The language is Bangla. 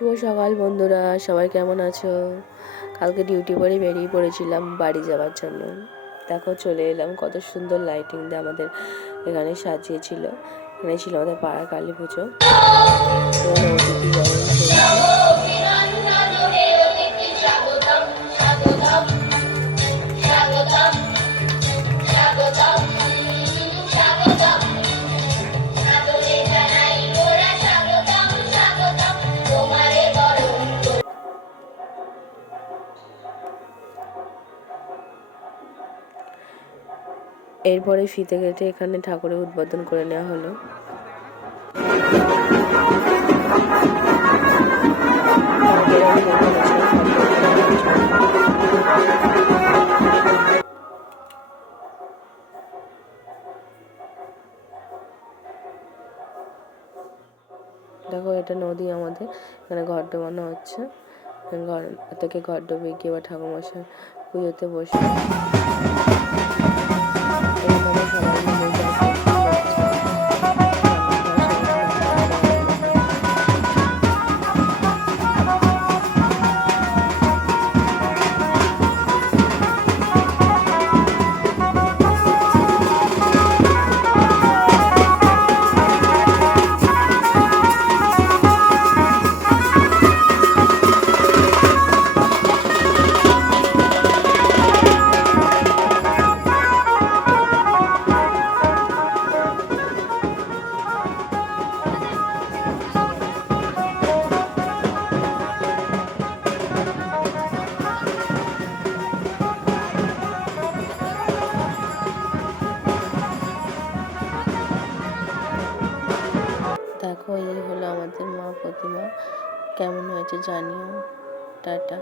শুভ সকাল বন্ধুরা, সবাই কেমন আছো? কালকে ডিউটি করে বেরিয়ে পড়েছিলাম বাড়ি যাওয়ার জন্য। দেখো চলে এলাম, কত সুন্দর লাইটিং দিয়ে আমাদের এখানে সাজিয়েছিল। এখানে ছিল আমাদের পাড়ার কালী পুজো। এখানে অতিথি বরণ এরপরে ফিতে কেটে এখানে ঠাকুরের উদ্বোধন করে নেওয়া হলো। দেখো এটা নদী, আমাদের এখানে ঘর ডোবানো হচ্ছে। ঘর থেকে ঘর ডুবে গিয়ে বা ঠাকুরমশাই পুজোতে বসে দেখো এই হলো আমাদের মা প্রতিমা। কেমন হয়েছে জানিও। টাটা।